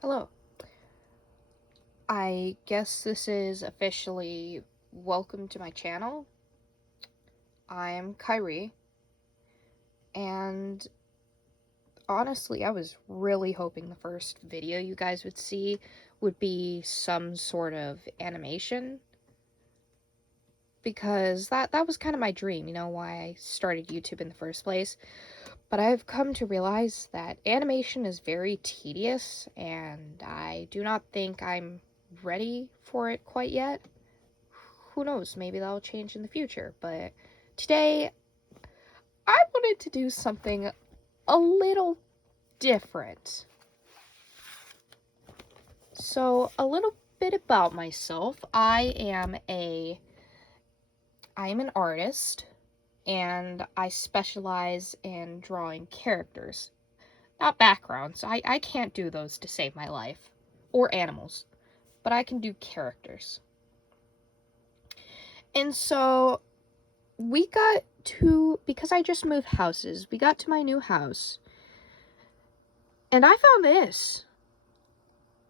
Hello. I guess this is officially welcome to my channel. I'm Kyrie, and honestly, I was really hoping the first video you guys would see would be some sort of animation, because that was kind of my dream, why I started YouTube in the first place. But I've come to realize that animation is very tedious, and I do not think I'm ready for it quite yet. Who knows, maybe that'll change in the future, but today I wanted to do something a little different. So, a little bit about myself. I am an artist, and I specialize in drawing characters, not backgrounds. I can't do those to save my life, or animals, but I can do characters. And so because I just moved houses, we got to my new house, and I found this.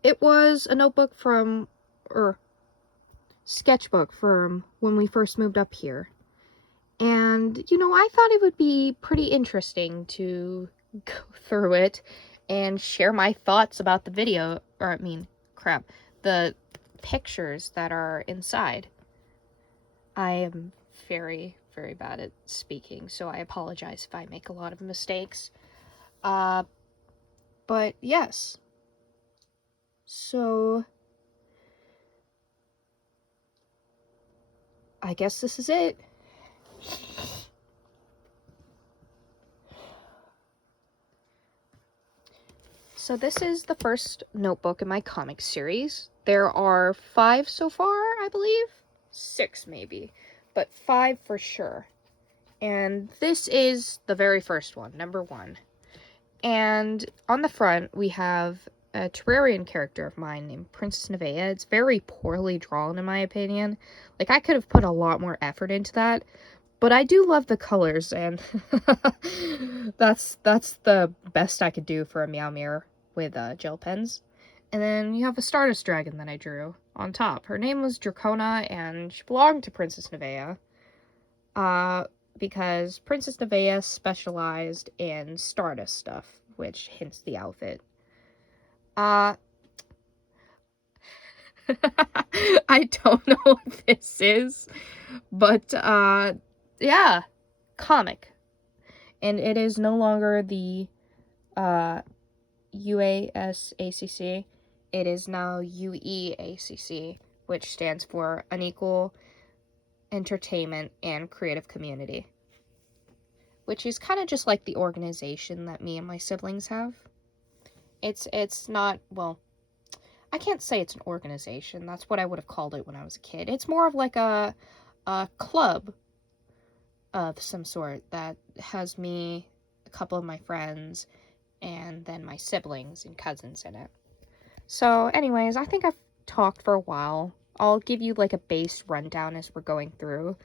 It was a notebook or sketchbook from when we first moved up here. And, I thought it would be pretty interesting to go through it and share my thoughts about the the pictures that are inside. I am very, very bad at speaking, so I apologize if I make a lot of mistakes. But yes. So, I guess this is it. So this is the first notebook in my comic series. There are 5 so far, I believe. 6 maybe, but 5 for sure. And this is the very first one, number 1. And on the front, we have a Terrarian character of mine named Princess Nevaeh. It's very poorly drawn, in my opinion. Like, I could have put a lot more effort into that. But I do love the colors, and that's the best I could do for a Meow Mirror with gel pens. And then you have a Stardust Dragon that I drew on top. Her name was Dracona, and she belonged to Princess Nevaeh. Because Princess Nevaeh specialized in Stardust stuff, which hints the outfit. I don't know what this is, but, yeah, comic. And it is no longer the, UASACC. It is now UEACC, which stands for Unequal Entertainment and Creative Community, which is kind of just like the organization that me and my siblings have. It's not, well, I can't say it's an organization. That's what I would have called it when I was a kid. It's more of like a club of some sort that has me, a couple of my friends, and then my siblings and cousins in it. So anyways, I think I've talked for a while. I'll give you like a base rundown as we're going through,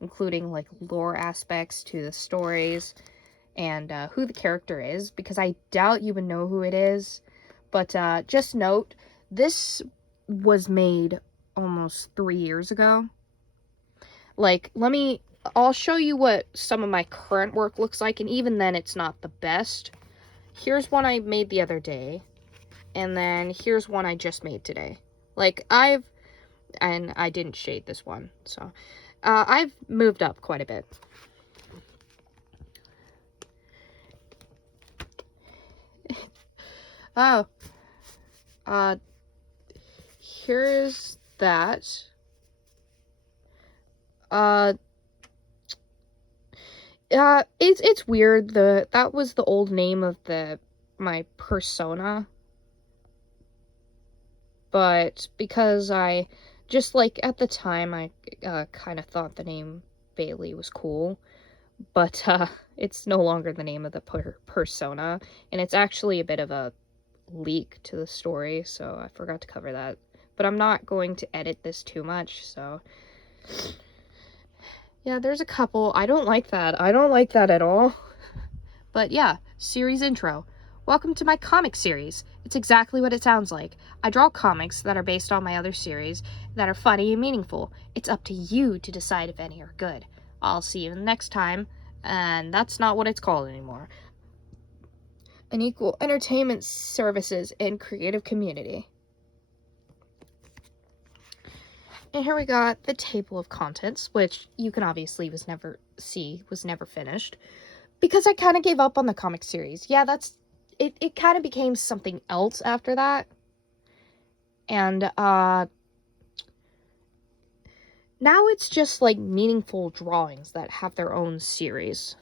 including like lore aspects to the stories and who the character is, because I doubt you would know who it is. But just note, this was made almost 3 years ago. Like, I'll show you what some of my current work looks like, and even then it's not the best. Here's one I made the other day, and then here's one I just made today. Like, and I didn't shade this one, so I've moved up quite a bit. Oh, here's that. It's weird. That was the old name of my persona. But because I just like at the time I kind of thought the name Bailey was cool, but it's no longer the name of the persona, and it's actually a bit of a leak to the story, so I forgot to cover that. But I'm not going to edit this too much, so yeah, there's a couple. I don't like that. I don't like that at all. But yeah, series intro. Welcome to my comic series. It's exactly what it sounds like. I draw comics that are based on my other series that are funny and meaningful. It's up to you to decide if any are good. I'll see you next time, and that's not what it's called anymore. An equal entertainment services and creative community. And here we got the table of contents, which you can obviously was never finished. Because I kind of gave up on the comic series. Yeah, it kind of became something else after that. And now it's just like meaningful drawings that have their own series.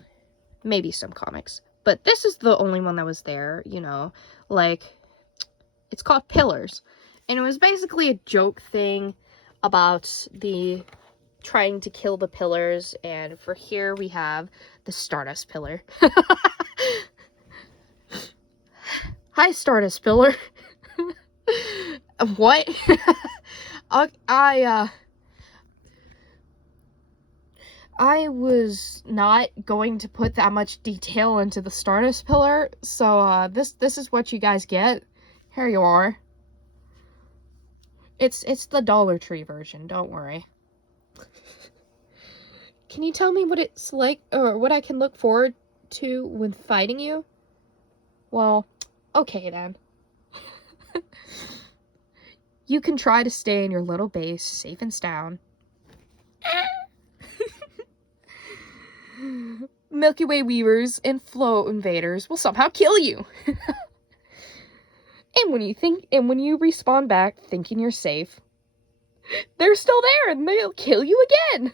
Maybe some comics. But this is the only one that was there, you know, like, it's called Pillars. And it was basically a joke thing about the trying to kill the pillars, and for here we have the Stardust Pillar. Hi, Stardust Pillar. What? I was not going to put that much detail into the Stardust Pillar, so this is what you guys get. Here you are. It's the Dollar Tree version, don't worry. Can you tell me what it's like, or what I can look forward to when fighting you? Well, okay then. You can try to stay in your little base, safe and sound. Milky Way weavers and flow invaders will somehow kill you. And when you respawn back thinking you're safe, they're still there and they'll kill you again.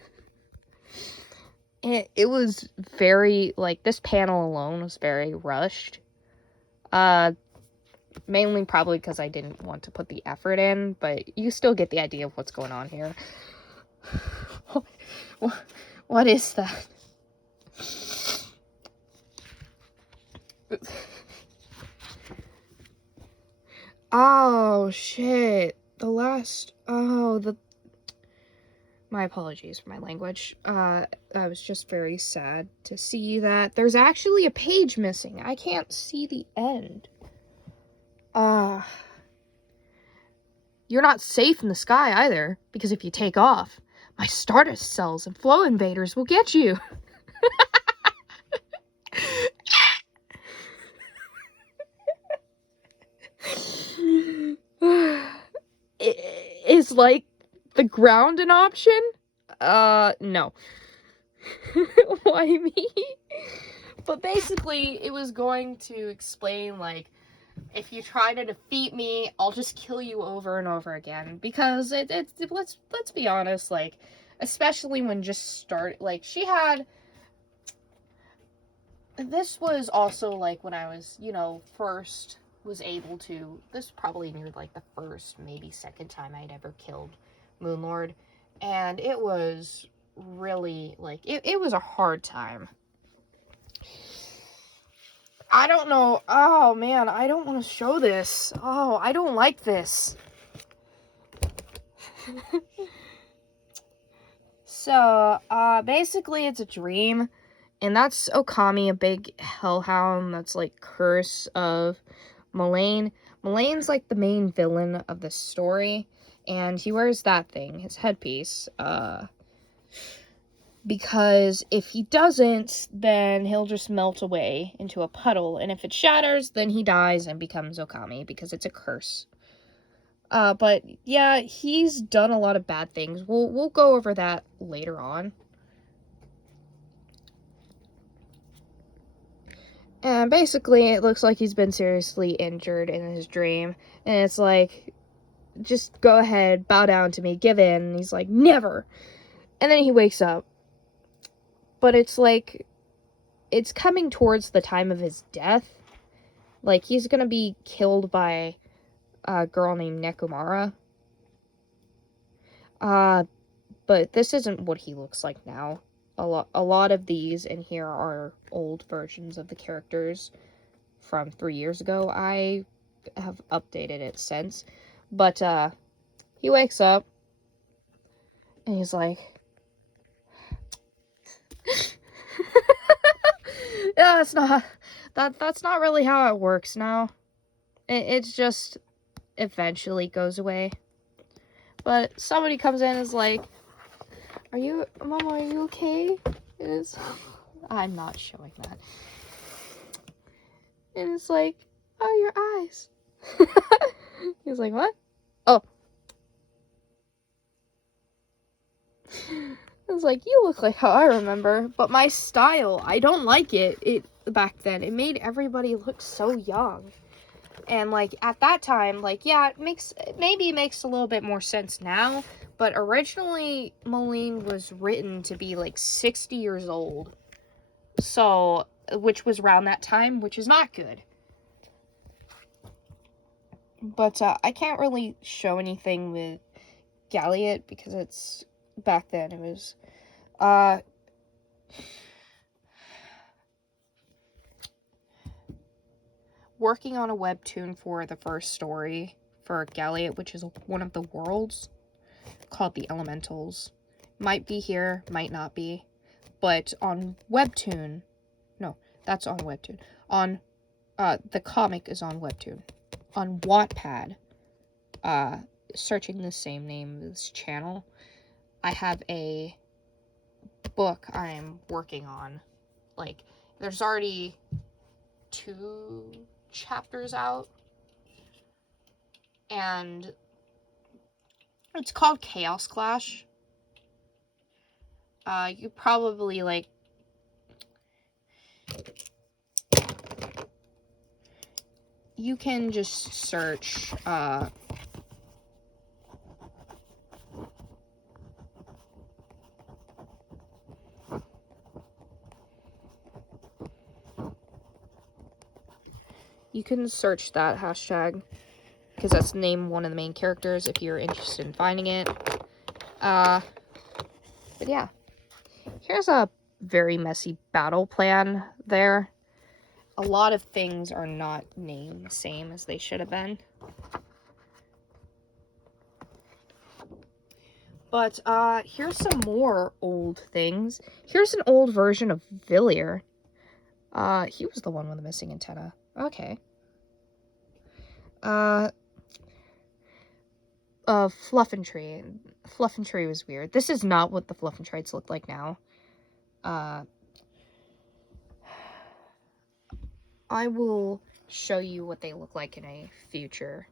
And it was very, like, this panel alone was very rushed. Mainly probably because I didn't want to put the effort in, but you still get the idea of what's going on here. What is that? Oh, shit. My apologies for my language. I was just very sad to see that there's actually a page missing. I can't see the end. You're not safe in the sky either, because if you take off, my Stardust cells and flow invaders will get you. Is, like, the ground an option? No. Why me? But basically, it was going to explain, like, if you try to defeat me, I'll just kill you over and over again. Because let's be honest, like, especially when she had. This was also, like, when I was, first was able to. This probably near, like, the first, maybe second time I'd ever killed Moonlord. And it was really, like, it was a hard time. I don't know. Oh, man, I don't want to show this. Oh, I don't like this. So, basically, it's a dream. And that's Okami, a big hellhound that's, like, curse of Mullane. Mulane's, like, the main villain of the story. And he wears that thing, his headpiece, because if he doesn't, then he'll just melt away into a puddle, and if it shatters, then he dies and becomes Okami, because it's a curse. But, yeah, he's done a lot of bad things. We'll go over that later on. And basically, it looks like he's been seriously injured in his dream, and it's like, just go ahead, bow down to me, give in, and he's like, never! And then he wakes up. But it's like, it's coming towards the time of his death. Like, he's gonna be killed by a girl named Nekomara. But this isn't what he looks like now. A lot of these in here are old versions of the characters from 3 years ago. I have updated it since. But, he wakes up, and he's like, yeah, that's not really how it works now. It's just eventually goes away. But somebody comes in and is like, Mama, are you okay? I'm not showing that. And it's like, oh, your eyes. He's like, what? Oh. It's like, you look like how I remember, but my style, I don't like it back then. It made everybody look so young. And, like, at that time, like, yeah, maybe it makes a little bit more sense now, but originally, Moline was written to be, like, 60 years old. So, which was around that time, which is not good. But, I can't really show anything with Galliot, because it's, back then, it was, working on a webtoon for the first story for Galliot, which is one of the worlds, called The Elementals. Might be here, might not be. But on Webtoon, no, that's on Webtoon. On, the comic is on Webtoon. On Wattpad, searching the same name as this channel, I have a book I'm working on. Like, there's already 2 chapters out, and it's called Chaos Clash. You probably, like, you can just search, you can search that hashtag, because that's the name of one of the main characters if you're interested in finding it. But yeah. Here's a very messy battle plan there. A lot of things are not named the same as they should have been. But, here's some more old things. Here's an old version of Villier. He was the one with the missing antenna. Okay. Fluffantry. Fluffantry was weird. This is not what the Fluffantrites look like now. I will show you what they look like in a future,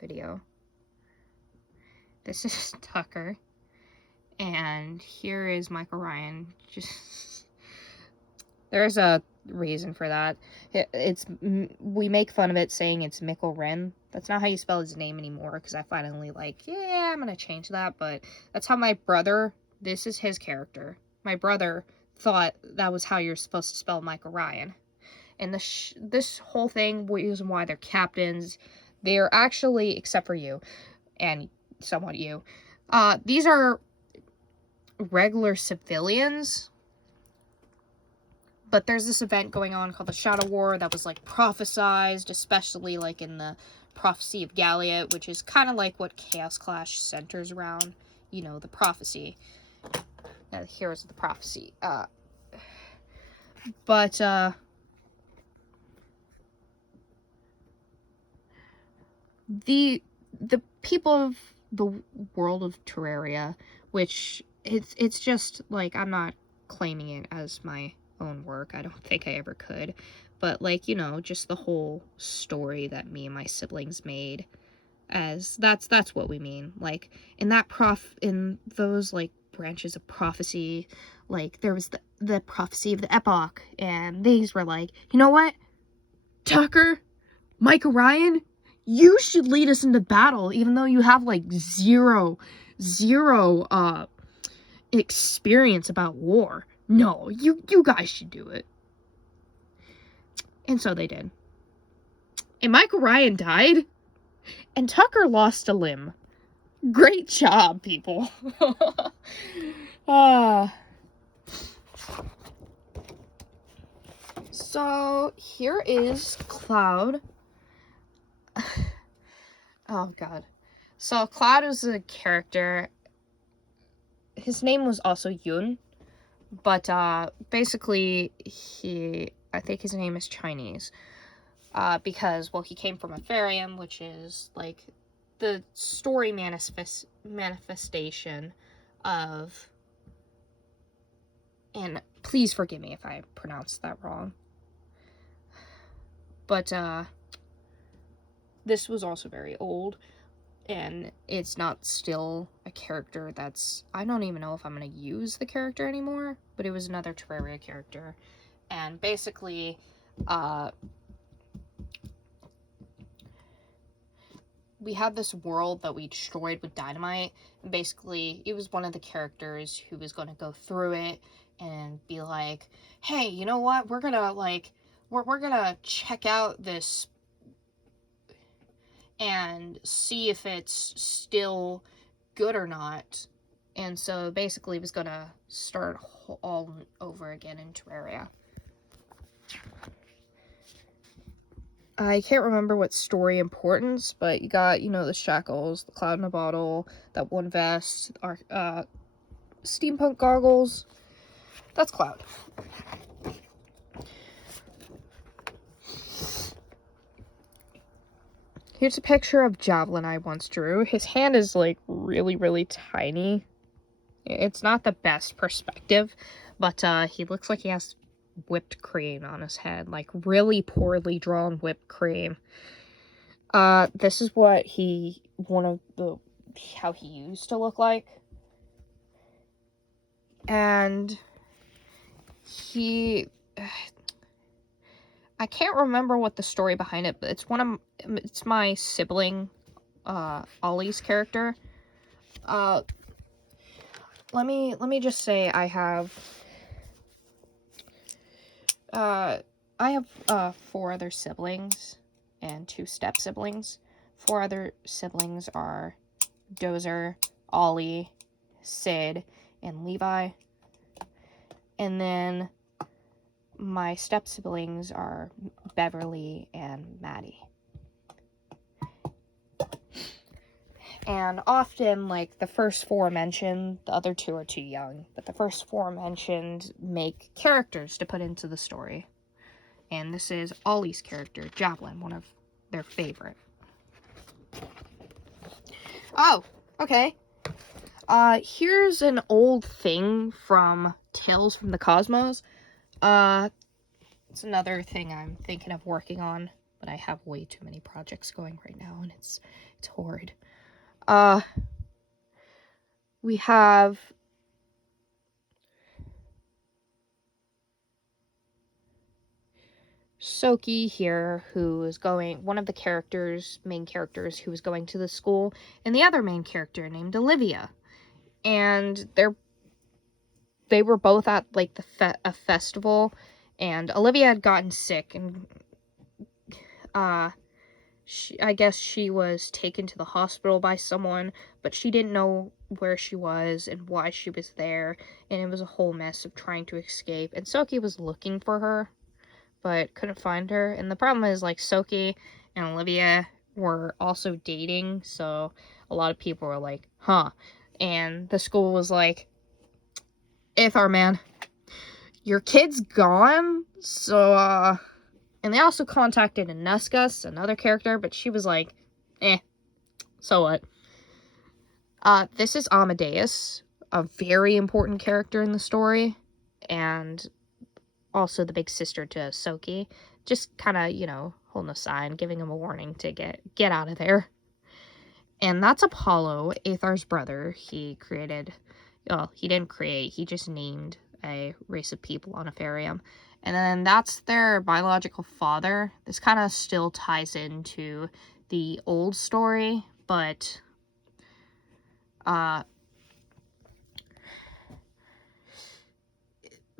video. This is Tucker. And here is Michael Ryan. Just, there's a reason for that. We make fun of it saying it's Mikkel Ren. That's not how you spell his name anymore, because I finally, like, yeah, I'm gonna change that, but that's how my brother, this is his character. My brother thought that was how you're supposed to spell Michael Ryan. And this whole thing, reason why they're captains, they're actually, except for you, and somewhat you, these are regular civilians. But there's this event going on called the Shadow War that was, like, prophesized, especially, like, in the Prophecy of Galliot, which is kind of like what Chaos Clash centers around, you know, the prophecy. The heroes of the prophecy. The people of the world of Terraria, which it's just, like, I'm not claiming it as my own work. I don't think I ever could. But, like, you know, just the whole story that me and my siblings made, as that's what we mean. Like, in those, like, branches of prophecy, like, there was the prophecy of the epoch, and these were like, you know what, Tucker, Mike Ryan, you should lead us into battle, even though you have, like, zero experience about war. No, you guys should do it. And so they did. And Michael Ryan died, and Tucker lost a limb. Great job, people. So, here is Cloud. Oh, God. So, Cloud is a character. His name was also Yun. But, basically, I think his name is Chinese. because, well, he came from a Farium, which is, like, the story manifestation of, and please forgive me if I pronounced that wrong, but, this was also very old, and it's not still a character that's, I don't even know if I'm going to use the character anymore, but it was another Terraria character, and basically, we had this world that we destroyed with dynamite, and basically, it was one of the characters who was going to go through it, and be like, hey, you know what, we're gonna, like, we're gonna check out this and see if it's still good or not. And so basically was gonna start all over again in Terraria. I can't remember what story importance, but you got, you know, the shackles, the cloud in a bottle, that one vest, our steampunk goggles. That's Cloud. Here's a picture of Javelin I once drew. His hand is, like, really, really tiny. It's not the best perspective, but he looks like he has whipped cream on his head. Like, really poorly drawn whipped cream. This is what how he used to look like. And I can't remember what the story behind it, but it's my sibling, Ollie's character. Let me just say I have 4 other siblings and 2 step siblings. 4 other siblings are Dozer, Ollie, Sid, and Levi. And then my step siblings are Beverly and Maddie. And often, like, the first 4 mentioned, the other 2 are too young, but the first 4 mentioned make characters to put into the story. And this is Ollie's character, Javelin, one of their favorite. Oh, okay. Here's an old thing from Tales from the Cosmos. It's another thing I'm thinking of working on, but I have way too many projects going right now, and it's horrid. We have Soki here, who is one of the main characters who is going to the school, and the other main character named Olivia. And they were both at, like, a festival, and Olivia had gotten sick, and I guess she was taken to the hospital by someone, but she didn't know where she was and why she was there, and it was a whole mess of trying to escape. And Soki was looking for her, but couldn't find her. And the problem is, like, Soki and Olivia were also dating, so a lot of people were like, huh. And the school was like, Aethar, man, your kid's gone, so, and they also contacted Anuskus, another character, but she was like, so what? This is Amadeus, a very important character in the story, and also the big sister to Soki, just kind of, you know, holding a sign, giving him a warning to get out of there. And that's Apollo, Aethar's brother. He didn't create, he just named a race of people on Aetherium. And then that's their biological father. This kind of still ties into the old story, but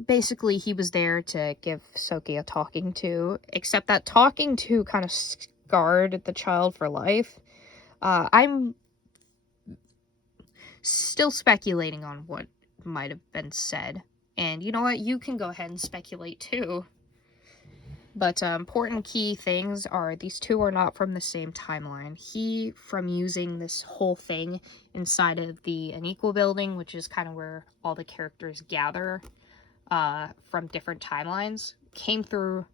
basically he was there to give Soki a talking to, except that talking to kind of scarred the child for life. I'm still speculating on what might have been said. And you know what? You can go ahead and speculate too. But important key things are these 2 are not from the same timeline. He, from using this whole thing inside of the Unequal building, which is kind of where all the characters gather from different timelines, came through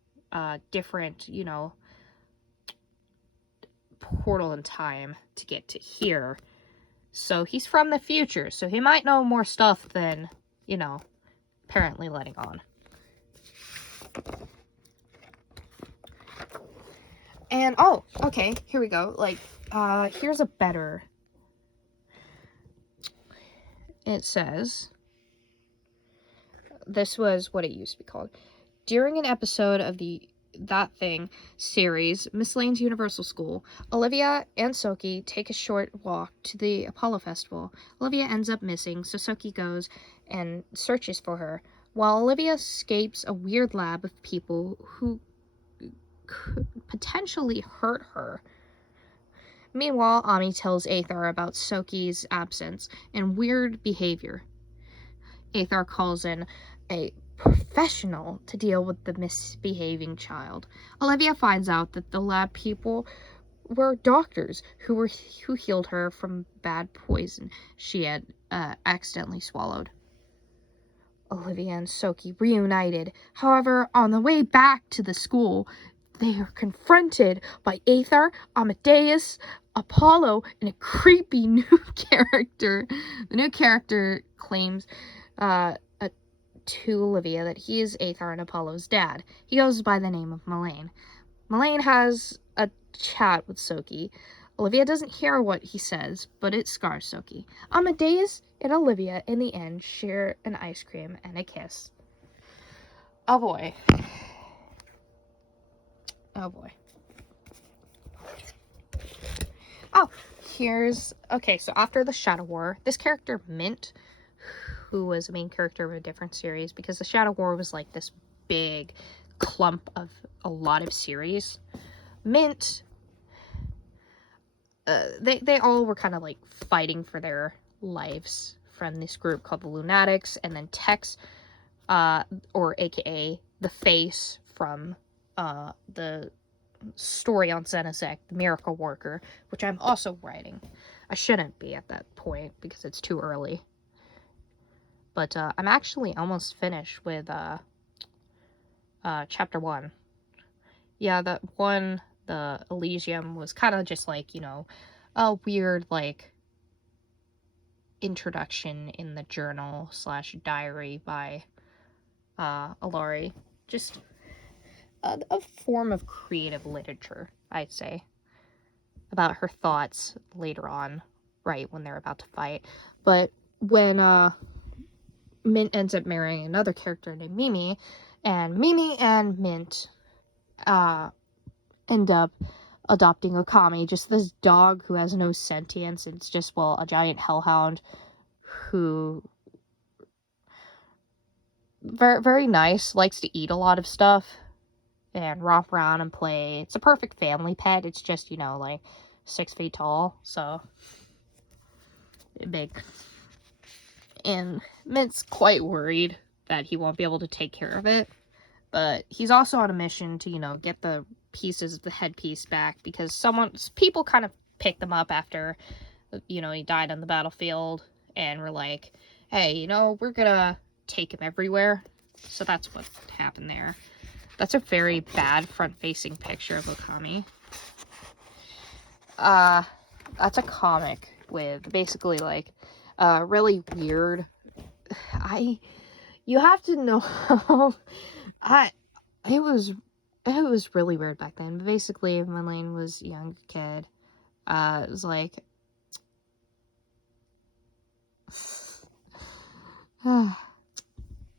different, you know, portal in time to get to here. So he's from the future, so he might know more stuff than, you know, apparently letting on. And, oh, okay, here we go. Like, here's a better... It says... This was what it used to be called. During an episode of the That Thing series, Miss Lane's Universal School, Olivia and Soki take a short walk to the Apollo Festival. Olivia ends up missing, so Soki goes and searches for her, while Olivia escapes a weird lab of people who could potentially hurt her. Meanwhile, Ami tells Aethar about Soki's absence and weird behavior. Aethar calls in a professional to deal with the misbehaving child. Olivia finds out that the lab people were doctors who healed her from bad poison she had accidentally swallowed. Olivia and Soki reunited. However, on the way back to the school, they are confronted by Aethar, Amadeus, Apollo, and a creepy new character. The new character claims to Olivia that he is Aethar and Apollo's dad. He goes by the name of Mullane. Mullane has a chat with Soki. Olivia doesn't hear what he says, but it scars Soki. Amadeus and Olivia, in the end, share an ice cream and a kiss. Oh boy. Oh boy. Oh, here's... Okay, so after the Shadow War, this character, Mint, who was a main character of a different series, because the Shadow War was like this big clump of a lot of series. Mint, they all were kind of like fighting for their lives from this group called the Lunatics, and then Tex, or aka the Face from the story on Zenizek, the Miracle Worker, which I'm also writing. I shouldn't be at that point because it's too early. But I'm actually almost finished with chapter 1. Yeah, that one, the Elysium, was kind of just like, you know, a weird, like, introduction in the journal / diary by Alari. Just a form of creative literature, I'd say, about her thoughts later on, right when they're about to fight. But when Mint ends up marrying another character named Mimi and Mint end up adopting Okami, just this dog who has no sentience. It's just, well, a giant hellhound who very, very nice, likes to eat a lot of stuff and romp around and play. It's a perfect family pet. It's just, you know, like 6 feet tall, so big. And Mint's quite worried that he won't be able to take care of it, but he's also on a mission to, you know, get the pieces of the headpiece back, because people kind of picked them up after, you know, he died on the battlefield, and were like, hey, you know, we're gonna take him everywhere. So that's what happened there. That's a very bad front-facing picture of Okami. That's a comic with basically, like, really weird... You have to know how... It was really weird back then. But basically, Mullane was a young kid. It was like...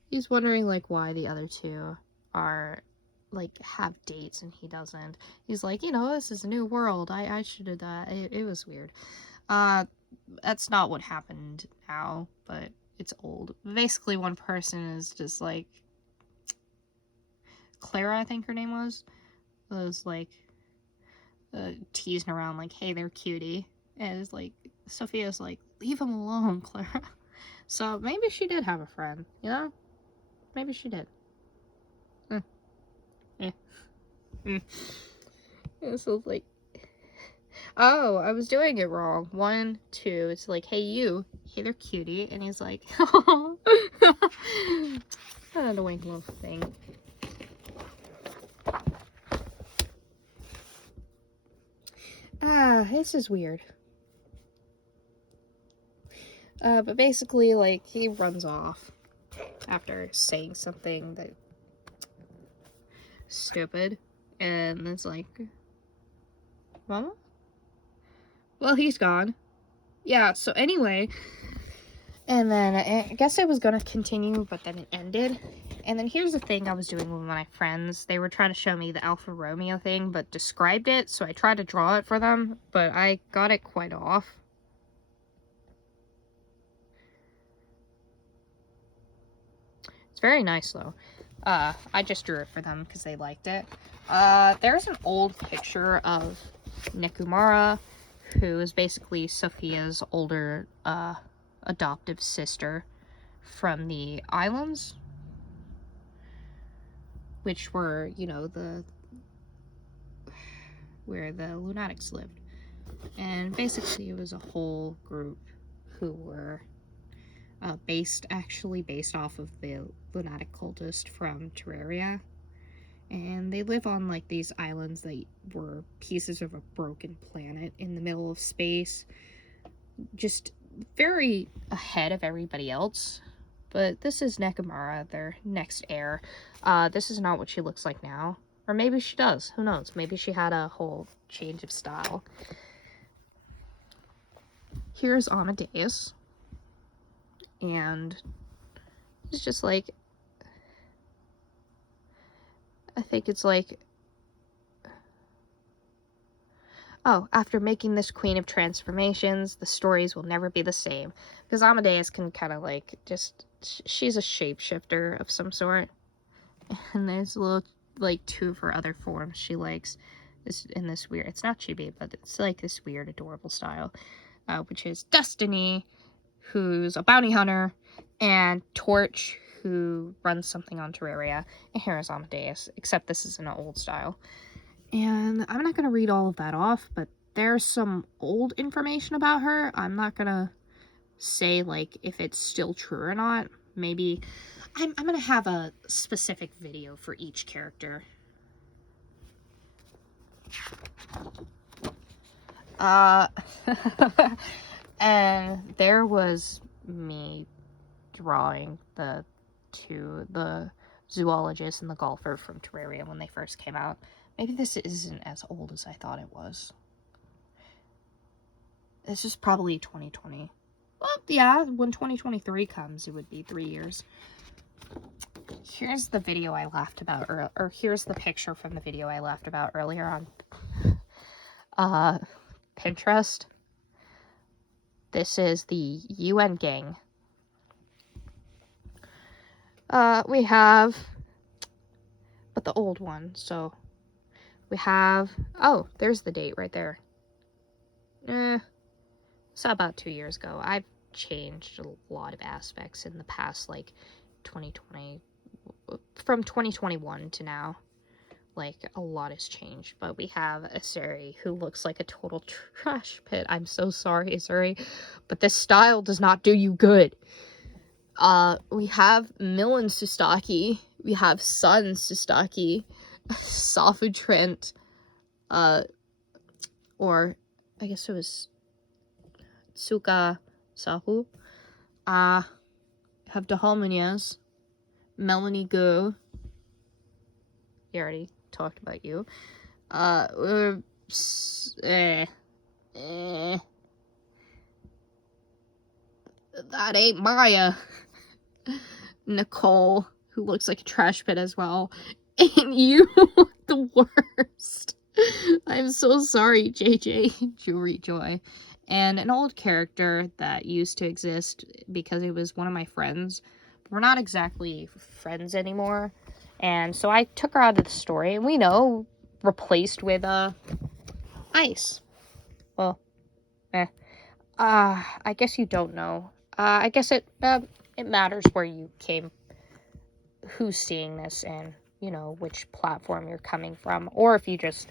He's wondering, like, why the other two are... like, have dates and he doesn't. He's like, you know, this is a new world. I should have that. It was weird. That's not what happened now, but it's old. Basically, one person is just like, Clara, I think her name was like, teasing around, like, hey, they're cutie. And it's like, Sophia's like, leave him alone, Clara. So maybe she did have a friend, you know? Maybe she did. So, like, oh, I was doing it wrong. 1, 2, it's like, hey, you. Hey, they're cutie. And he's like, oh. The wink love thing. this is weird. But basically, like, he runs off after saying something that stupid, and it's like, Mama? Well, he's gone. Yeah, so anyway, and then I guess I was gonna continue, but then it ended. And then here's the thing I was doing with my friends. They were trying to show me the Alfa Romeo thing, but described it, so I tried to draw it for them, but I got it quite off. It's very nice, though. I just drew it for them because they liked it. There's an old picture of Nekumara, who is basically Sophia's older, adoptive sister from the islands, which were, you know, where the lunatics lived. And basically it was a whole group who were based off of the lunatic cultist from Terraria. And they live on, like, these islands that were pieces of a broken planet in the middle of space. Just very ahead of everybody else. But this is Nekumara, their next heir. This is not what she looks like now. Or maybe she does. Who knows? Maybe she had a whole change of style. Here's Amadeus. And it's just like, I think it's like, oh, after making this queen of transformations, the stories will never be the same. Because Amadeus can kind of like just, she's a shapeshifter of some sort. And there's a little, like, 2 of her other forms she likes in this weird, it's not chibi, but it's like this weird, adorable style. Which is Destiny, who's a bounty hunter, and Torch, who runs something on Terraria, and here is Amadeus, except this is in an old style. And I'm not going to read all of that off, but there's some old information about her. I'm not going to say, like, if it's still true or not. Maybe I'm going to have a specific video for each character. And there was me drawing the zoologist and the golfer from Terraria when they first came out. Maybe this isn't as old as I thought it was. This is probably 2020. Well, yeah, when 2023 comes, it would be 3 years. Here's the video I laughed about, or here's the picture from the video I laughed about earlier on Pinterest. This is the UN gang. We have, but the old one, so we have, oh, there's the date right there. It's about 2 years ago. I've changed a lot of aspects in the past, like, 2020, from 2021 to now. Like, a lot has changed. But we have Asuri, who looks like a total trash pit. I'm so sorry, Asuri, but this style does not do you good. We have Millen Sustaki. We have Sun Sustaki. Safu Trent. Or, I guess it was Tsuka Sahu. Have Dahal Munoz. Melanie Gu. You already talked about you. That ain't Maya. Nicole, who looks like a trash pit as well. And you, the worst. I'm so sorry, JJ Jewelry Joy. And an old character that used to exist because it was one of my friends. We're not exactly friends anymore. And so I took her out of the story, and we know, replaced with, Ice. Well, I guess you don't know. I guess it matters where you came, who's seeing this, and, you know, which platform you're coming from, or if you just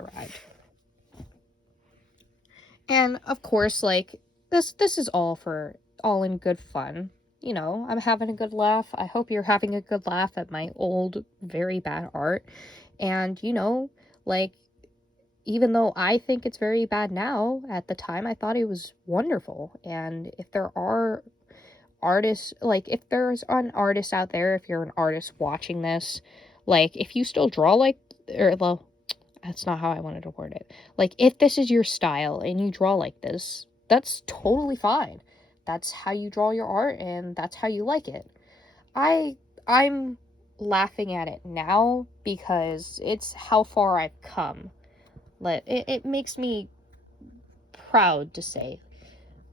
arrived. And, of course, like, this is all in good fun. You know, I'm having a good laugh. I hope you're having a good laugh at my old, very bad art. And, you know, like, even though I think it's very bad now, at the time I thought it was wonderful. And if there are artists, like, if there's an artist out there, if you're an artist watching this, like, if you still draw like, or, well, that's not how I wanted to word it. Like, if this is your style and you draw like this, that's totally fine. That's how you draw your art and that's how you like it. I'm laughing at it now because it's how far I've come. Like, it makes me proud to say,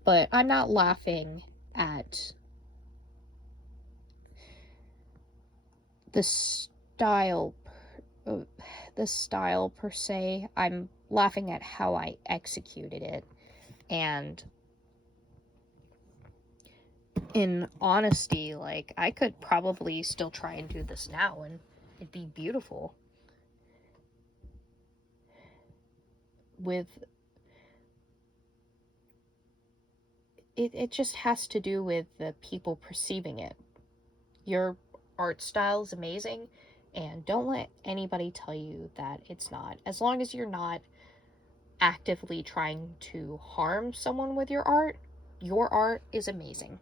but I'm not laughing at the style, uh, the style per se. I'm laughing at how I executed it. And in honesty, like, I could probably still try and do this now and it'd be beautiful. With it just has to do with the people perceiving it. Your art style is amazing, and don't let anybody tell you that it's not. As long as you're not actively trying to harm someone with your art is amazing.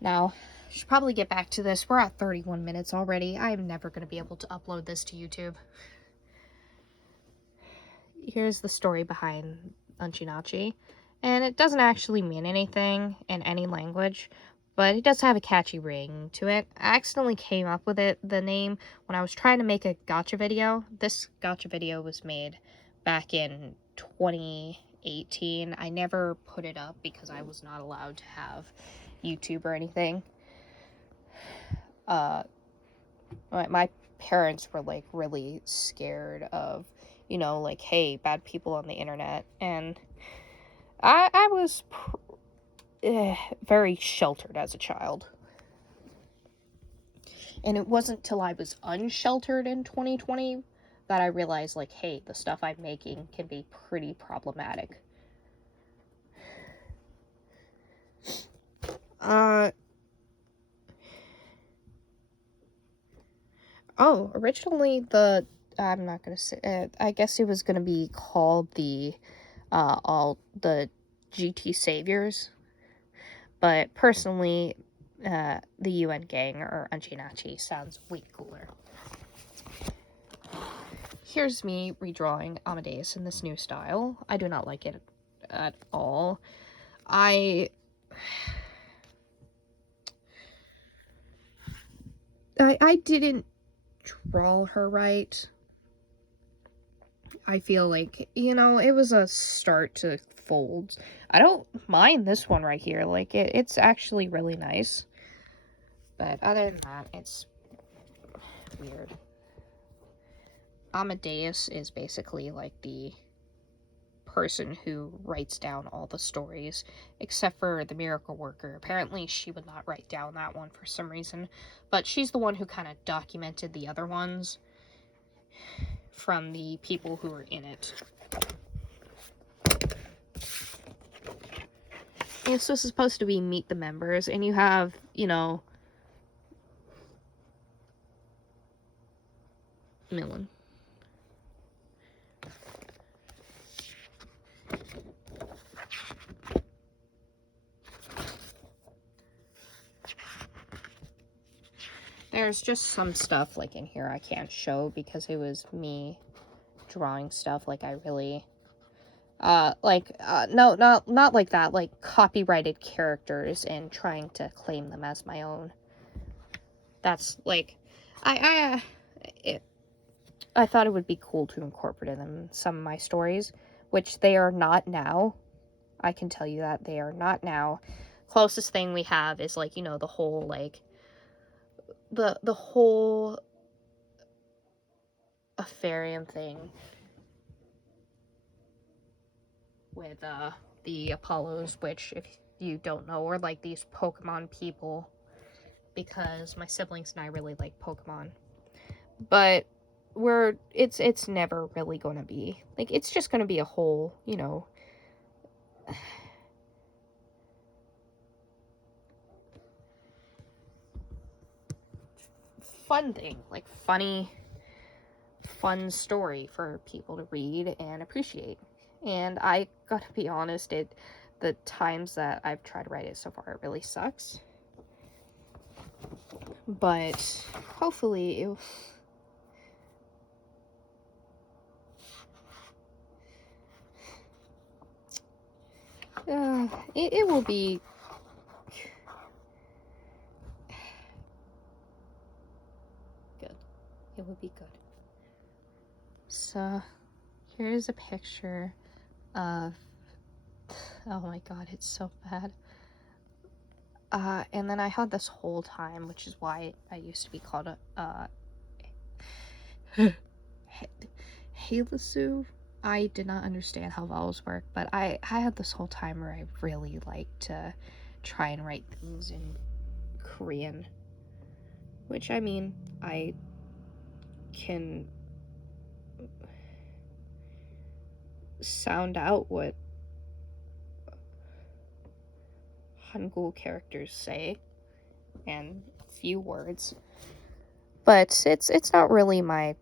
Now, I should probably get back to this. We're at 31 minutes already. I'm never going to be able to upload this to YouTube. Here's the story behind Unchinachi. And it doesn't actually mean anything in any language, but it does have a catchy ring to it. I accidentally came up with the name, when I was trying to make a gacha video. This gacha video was made back in 2018. I never put it up because I was not allowed to have YouTube or anything. My parents were, like, really scared of, you know, like, hey, bad people on the internet, and I was very sheltered as a child. And it wasn't till I was unsheltered in 2020 that I realized, like, hey, the stuff I'm making can be pretty problematic. Originally I'm not gonna say, I guess it was gonna be called the GT Saviors, but personally, the UN Gang or Unchinachi sounds way cooler. Here's me redrawing Amadeus in this new style. I do not like it at all. I didn't draw her right. I feel like, you know, it was a start to folds. I don't mind this one right here. Like, it's actually really nice. But other than that, it's weird. Amadeus is basically like the person who writes down all the stories, except for the miracle worker. Apparently she would not write down that one for some reason, but she's the one who kind of documented the other ones from the people who were in it. And so this is supposed to be meet the members, and you have, you know, Millen. There's just some stuff, like, in here I can't show because it was me drawing stuff. Like, I really, no, not like that, like, copyrighted characters and trying to claim them as my own. That's, like, I thought it would be cool to incorporate them in some of my stories, which they are not now. I can tell you that they are not now. Closest thing we have is, like, you know, the whole, like, the whole Aquarium thing with the Apollos, which, if you don't know, are like these Pokemon people, because my siblings and I really like Pokemon. But it's never really going to be, like, it's just going to be a whole, you know, fun thing, like fun story for people to read and appreciate. And I gotta be honest, the times that I've tried to write it so far, it really sucks. But hopefully it will be good. It will be good. So here's a picture of, oh my god, it's so bad. And then I had this whole time, which is why I used to be called a Halasu. I did not understand how vowels work, but I had this whole time where I really liked to try and write things in Korean. Which, I mean, I can sound out what Hangul characters say and a few words. But it's not really my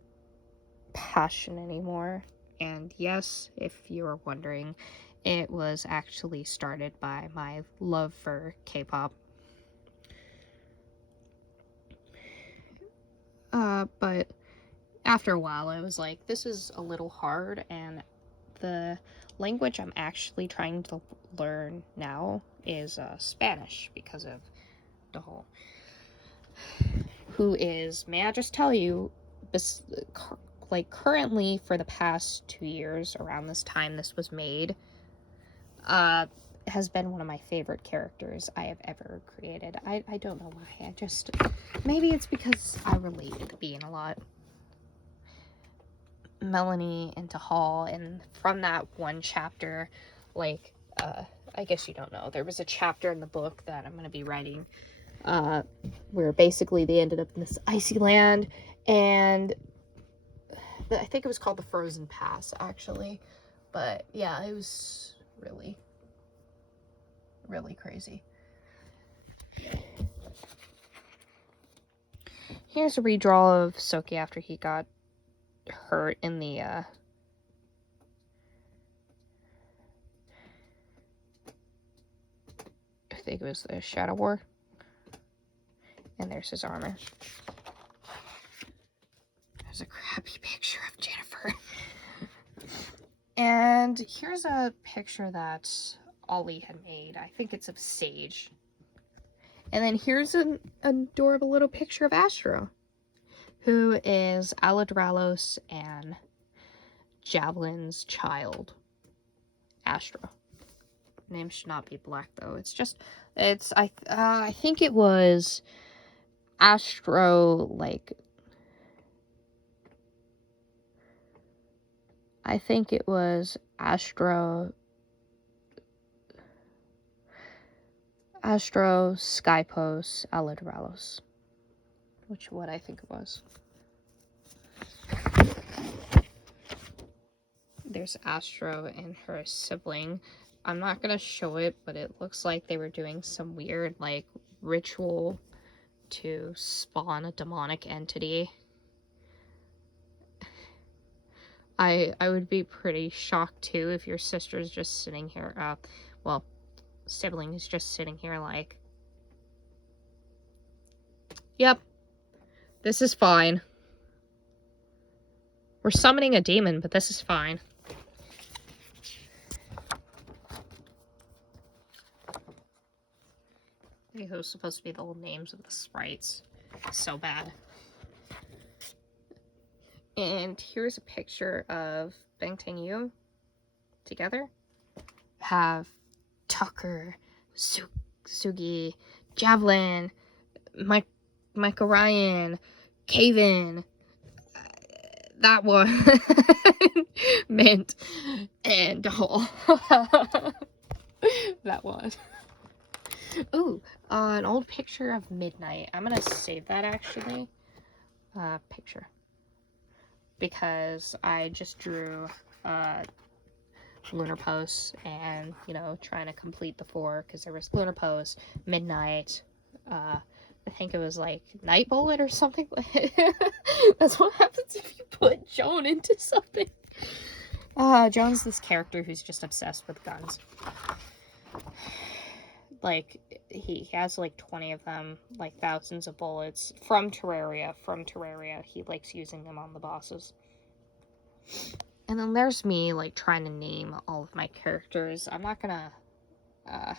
passion anymore. And yes, if you were wondering, it was actually started by my love for K-pop. But after a while, I was like, this is a little hard, and the language I'm actually trying to learn now is Spanish, because of the whole, who is, may I just tell you, like currently for the past 2 years, around this time this was made, has been one of my favorite characters I have ever created. I don't know why, I just, maybe it's because I related to being a lot. Melanie into Hall, and from that one chapter, like, I guess you don't know, there was a chapter in the book that I'm going to be writing, where basically they ended up in this icy land, and I think it was called the Frozen Pass, actually, but yeah, it was really, really crazy. Here's a redraw of Soki after he got hurt in the, I think it was the Shadow War. And there's his armor. There's a crappy picture of Jennifer. And here's a picture that Ollie had made. I think it's of Sage. And then here's an adorable little picture of Astro, who is Aladralos and Javelin's child. Astro. Name should not be black, though. It's just, I think it was Astro, like, I think it was Astro Skypos Aladralos, which what I think it was. There's Astro and her sibling. I'm not gonna show it, but it looks like they were doing some weird, like, ritual to spawn a demonic entity. I would be pretty shocked too if your sister's just sitting here, well, sibling is just sitting here like, yep, this is fine. We're summoning a demon, but this is fine. I think those are supposed to be the old names of the sprites. So bad. And here's a picture of Bangtan Yu together. Have Tucker, Sugi, Javelin, Mike Orion, Caven, that one, Mint, and Hall. That one. Ooh, an old picture of Midnight. I'm gonna save that, actually. Picture. Because I just drew Lunar Post, and, you know, trying to complete the 4, because there was Lunar Post, Midnight, I I think it was like Night Bullet or something. That's what happens if you put Joan into something. Joan's this character who's just obsessed with guns. Like, he has like 20 of them, like thousands of bullets from Terraria. He likes using them on the bosses. And then there's me, like, trying to name all of my characters. I'm not gonna, I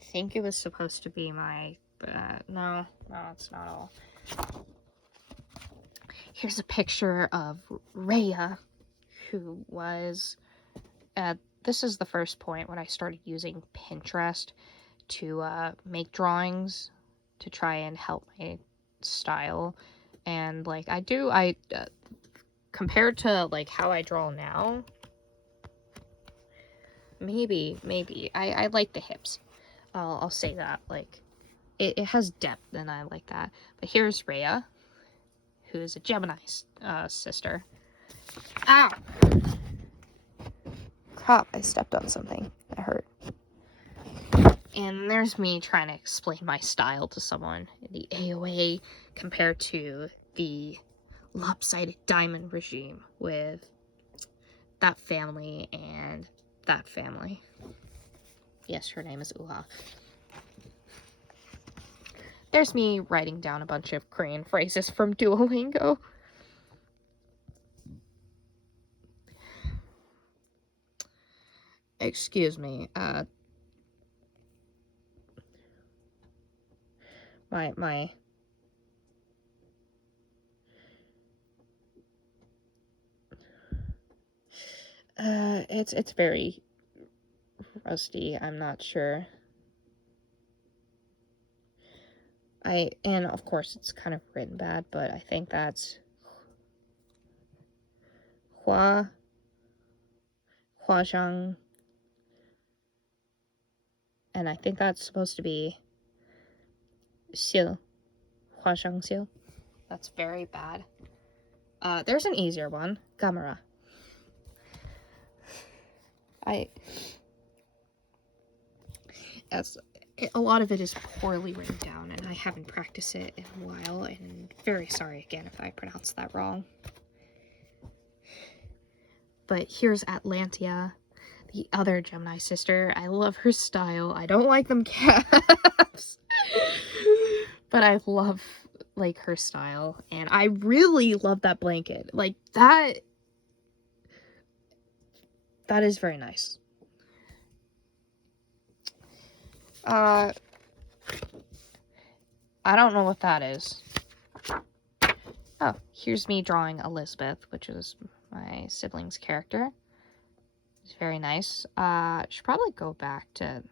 think it was supposed to be my, no, it's not all. Here's a picture of Rhea, who was, this is the first point when I started using Pinterest to make drawings to try and help my style. And like compared to like how I draw now, maybe I like the hips. I'll say that, like it has depth and I like that. But here's Rhea, who is a Gemini sister. Ow! Crap, I stepped on something. That hurt. And there's me trying to explain my style to someone in the AOA compared to the lopsided diamond regime with that family and that family. Yes, her name is Uha. There's me writing down a bunch of Korean phrases from Duolingo. Excuse me, it's very rusty, I'm not sure. And of course it's kind of written bad, but I think that's Huazhang, and I think that's supposed to be Xiu, Huazhang Xiu. That's very bad. There's an easier one, Gamera. A lot of it is poorly written down, and I haven't practiced it in a while, and very sorry again if I pronounced that wrong. But here's Atlantia, the other Gemini sister. I love her style. I don't like them caps, but I love, like, her style, and I really love that blanket. Like, that is very nice. I don't know what that is. Oh, here's me drawing Elizabeth, which is my sibling's character. It's very nice. Should probably go back to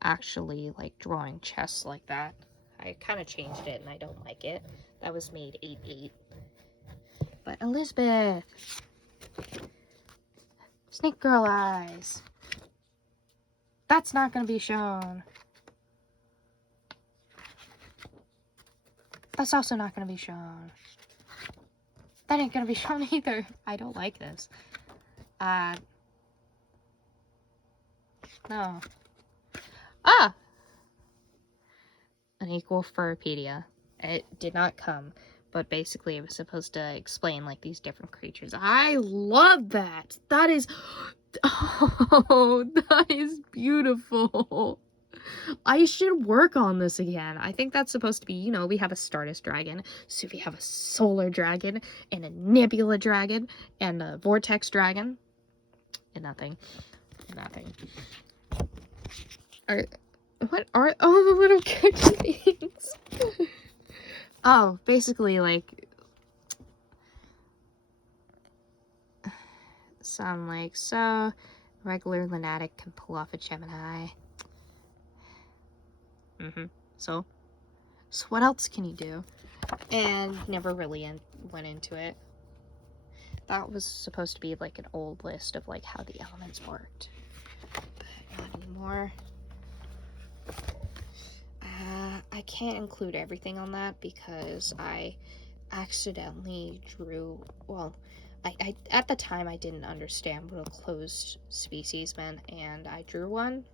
actually, like, drawing chests like that. I kind of changed it and I don't like it. That was made 8/8. But Elizabeth! Snake girl eyes! That's not gonna be shown. That's also not gonna be shown. That ain't gonna be shown either. I don't like this. No. An equal Furpedia. It did not come, but basically it was supposed to explain, like, these different creatures. I love that! That is... Oh, that is beautiful. I should work on this again. I think that's supposed to be, you know, we have a Stardust dragon, so we have a solar dragon, and a nebula dragon, and a vortex dragon, and nothing. What are all the little good things? Oh, basically, like, some, like, so regular lunatic can pull off a Gemini. So what else can you do? And never really went into it. That was supposed to be like an old list of like how the elements worked, but not anymore. I can't include everything on that because I accidentally drew, well, I at the time I didn't understand what a closed species meant, and I drew one.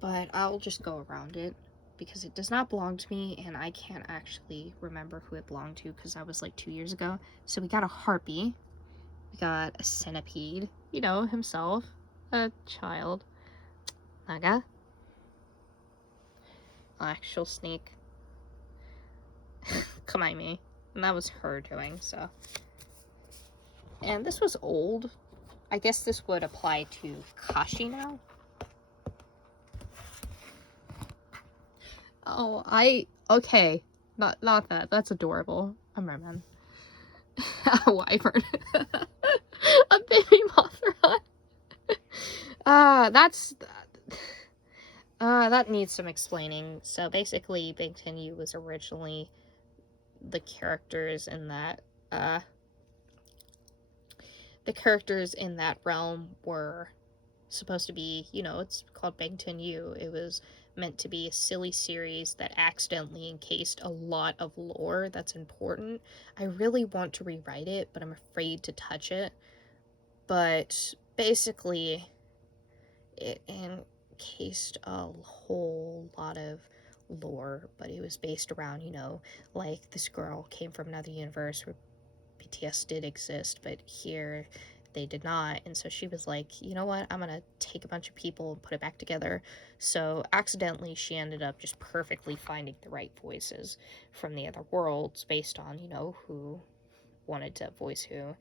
But I'll just go around it because it does not belong to me, and I can't actually remember who it belonged to because that was like 2 years ago. So we got a harpy, we got a centipede, you know, himself, a child, Naga, actual snake. Come at me. And that was her doing, so. And this was old. I guess this would apply to Kashi now. Oh, okay. Not that. That's adorable. A merman. A wyvern. A baby mothra. That needs some explaining. So basically, Bington Yu was originally the characters in that, realm were supposed to be, you know, it's called Bangtan Yu. It was meant to be a silly series that accidentally encased a lot of lore that's important. I really want to rewrite it, but I'm afraid to touch it. But basically, it encased a whole lot of lore, but it was based around, you know, like this girl came from another universe where BTS did exist, but here they did not. And so she was like, you know what, I'm gonna take a bunch of people and put it back together. So accidentally she ended up just perfectly finding the right voices from the other worlds based on, you know, who wanted to voice who.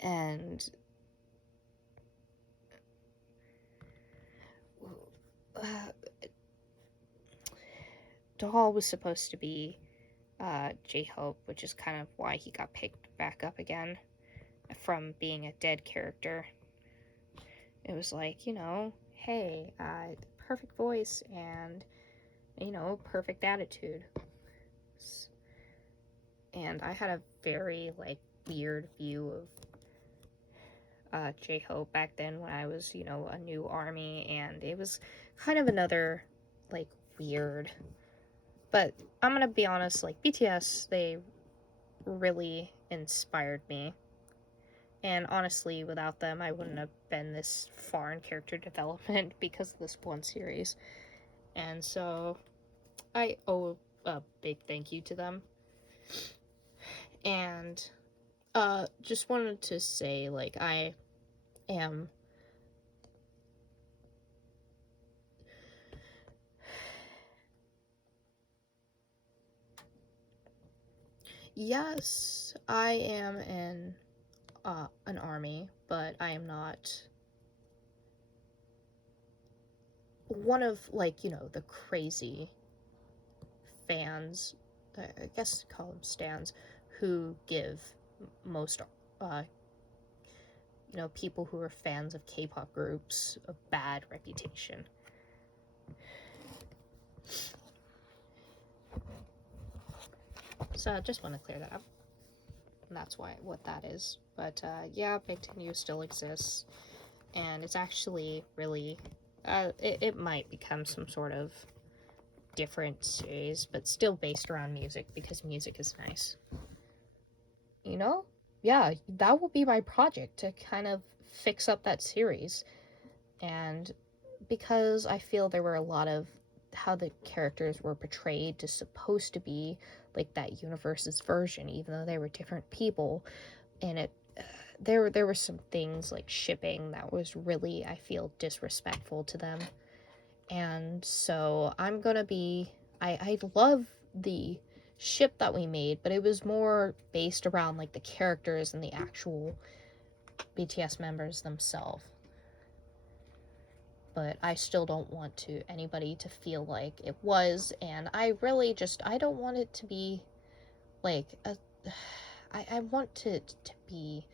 And Doll was supposed to be J-Hope, which is kind of why he got picked back up again from being a dead character. It was like, you know, hey, perfect voice and, you know, perfect attitude. And I had a very, like, weird view of J-Hope back then when I was, you know, a new army, and it was kind of another, like, weird. But I'm gonna be honest, like, BTS, they really inspired me. And honestly, without them, I wouldn't have been this far in character development because of this one series. And so, I owe a big thank you to them. And, just wanted to say, like, I am... Yes, I am in, an army, but I am not one of, like, you know, the crazy fans, I guess call them stans, who give most, you know, people who are fans of K-pop groups a bad reputation. So I just want to clear that up. And that's what that is. But yeah, Big Ten U still exists. And it's actually really, it might become some sort of different series, but still based around music because music is nice. You know? Yeah, that will be my project to kind of fix up that series. And because I feel there were a lot of how the characters were portrayed to supposed to be like that universe's version, even though they were different people, and it there were some things like shipping that was really, I feel, disrespectful to them. And so I'm gonna be I love the ship that we made, but it was more based around like the characters and the actual BTS members themselves. But I still don't want anybody to feel like it was, and I really I don't want it to be like I want it to be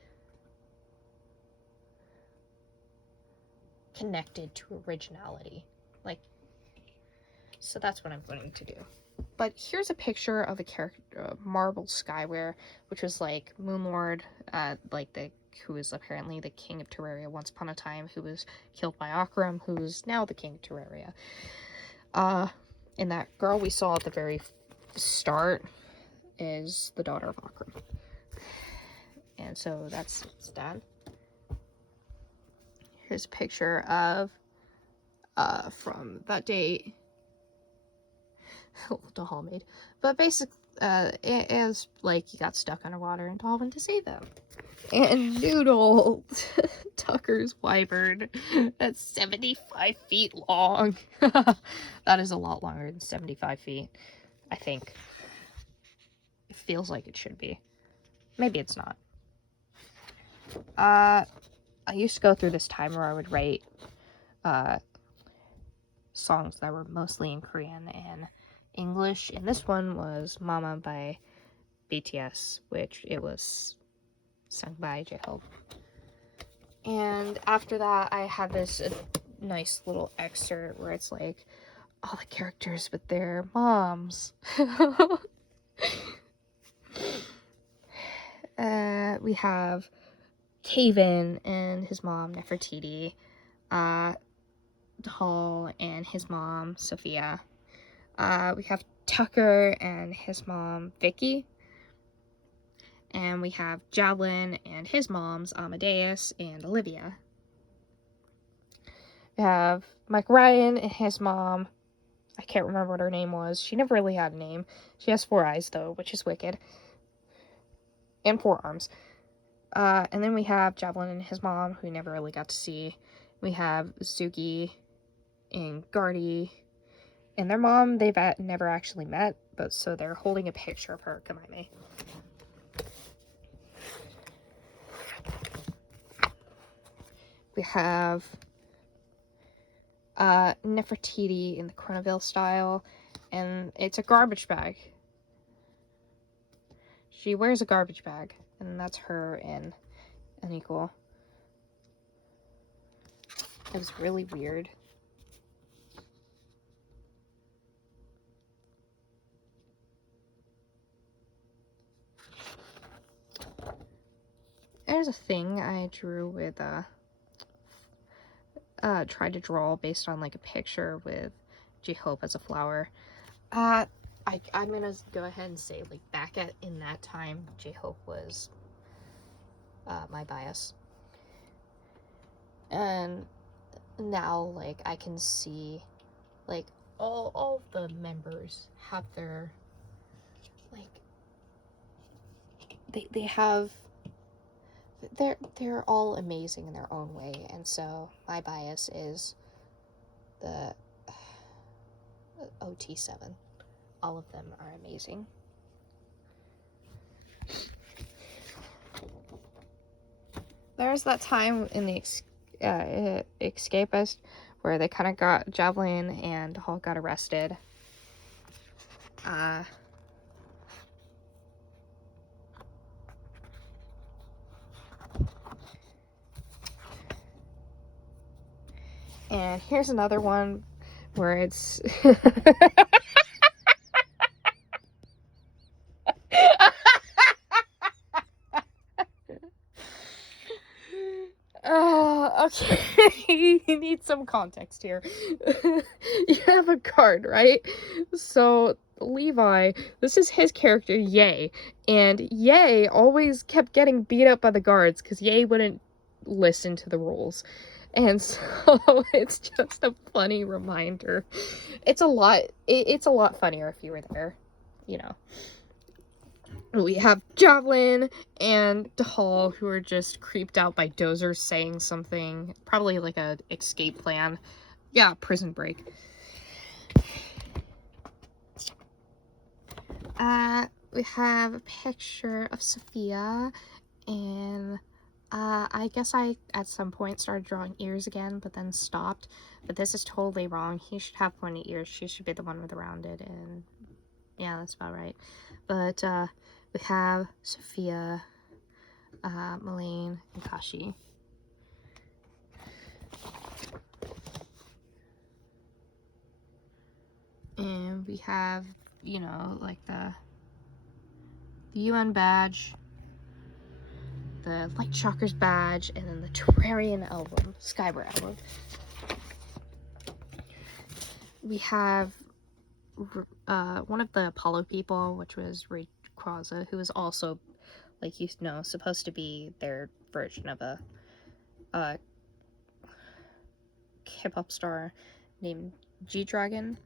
connected to originality. Like, so that's what I'm going to do. But here's a picture of a character, Marble Skyware, which was like Moonlord, like who was apparently the king of Terraria once upon a time, who was killed by Akram, who's now the king of Terraria. And that girl we saw at the very start is the daughter of Akram. And so that's that. Here's a picture of from that date the hall made. But basically, it is like he got stuck underwater and Doll went to save him. And Noodle, Tucker's wyvern, that's 75 feet long. That is a lot longer than 75 feet, I think. It feels like it should be. Maybe it's not. I used to go through this time where I would write songs that were mostly in Korean and English, and this one was Mama by BTS, which it was sung by J-Hope. And after that, I had this nice little excerpt where it's like all the characters with their moms. We have Kaven and his mom, Nefertiti, Hall and his mom, Sophia. We have Tucker and his mom, Vicky. And we have Javelin and his moms, Amadeus and Olivia. We have Mike Ryan and his mom. I can't remember what her name was. She never really had a name. She has 4 eyes, though, which is wicked. And 4 arms. And then we have Javelin and his mom, who we never really got to see. We have Sugi and Gardy. And their mom, they've never actually met, but so they're holding a picture of her. Kamaime. We have Nefertiti in the Chronaville style, and it's a garbage bag. She wears a garbage bag, and that's her in Unequal. It was really weird. There's a thing I drew with tried to draw based on like a picture with J-Hope as a flower. I'm gonna go ahead and say, like, back in that time, J-Hope was my bias. And now, like, I can see, like, all the members have their, like, they have, they're all amazing in their own way, and so my bias is the OT7. All of them are amazing. There's that time in the Escapist where they kind of got Javelin and Hall got arrested. And here's another one where it's okay, you need some context here. You have a guard, right? So Levi, this is his character, Ye, and Ye always kept getting beat up by the guards because Ye wouldn't listen to the rules. And so it's just a funny reminder. It's a lot funnier if you were there, you know. We have Javelin and Hall, who are just creeped out by Dozer saying something. Probably like a escape plan. Yeah, Prison Break. We have a picture of Sophia, and I guess I at some point started drawing ears again, but then stopped. But this is totally wrong. He should have pointy ears. She should be the one with the rounded, and yeah, that's about right. But we have Sophia, Malene, and Kashi. And we have, you know, like the UN badge, the Light Shockers badge, and then the Terrarian album, Skyward album. We have one of the Apollo people, which was Rayquaza, who was also, like, you know, supposed to be their version of a hip-hop star named G-Dragon,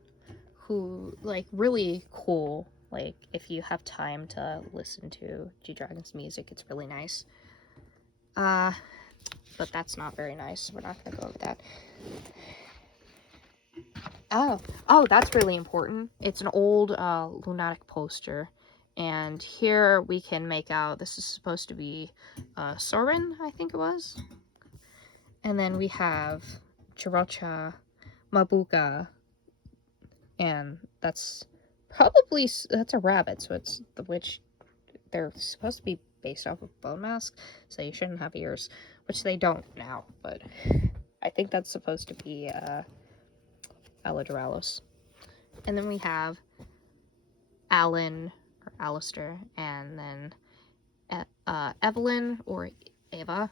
who, like, really cool. Like, if you have time to listen to G-Dragon's music, it's really nice. But that's not very nice. We're not gonna go with that. Oh, that's really important. It's an old lunatic poster, and here we can make out, this is supposed to be Soren, I think it was. And then we have Chirocha, Mabuka, and that's a rabbit, so it's which they're supposed to be based off of bone mask, so you shouldn't have ears, which they don't now, but I think that's supposed to be Aladuralos. And then we have Alan, or Alistair, and then Evelyn, or Eva.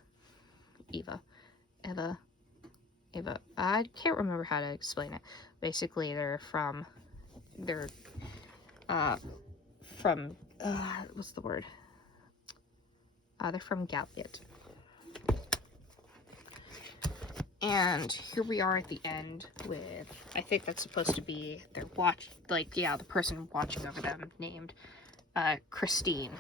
I can't remember how to explain it. Basically, they're from what's the word? They're from Galliot. And here we are at the end with, I think that's supposed to be their the person watching over them, named Christine.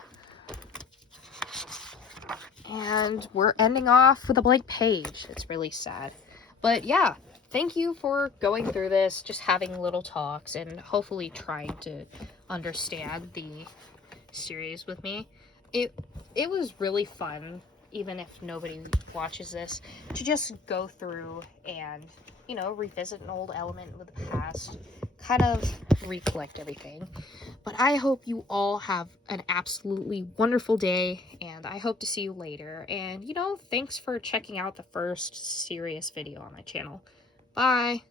And we're ending off with a blank page. It's really sad. But yeah, thank you for going through this, just having little talks, and hopefully trying to understand the series with me. It was really fun, even if nobody watches this, to just go through and, you know, revisit an old element with the past, kind of recollect everything. But I hope you all have an absolutely wonderful day, and I hope to see you later. And, you know, thanks for checking out the first serious video on my channel. Bye!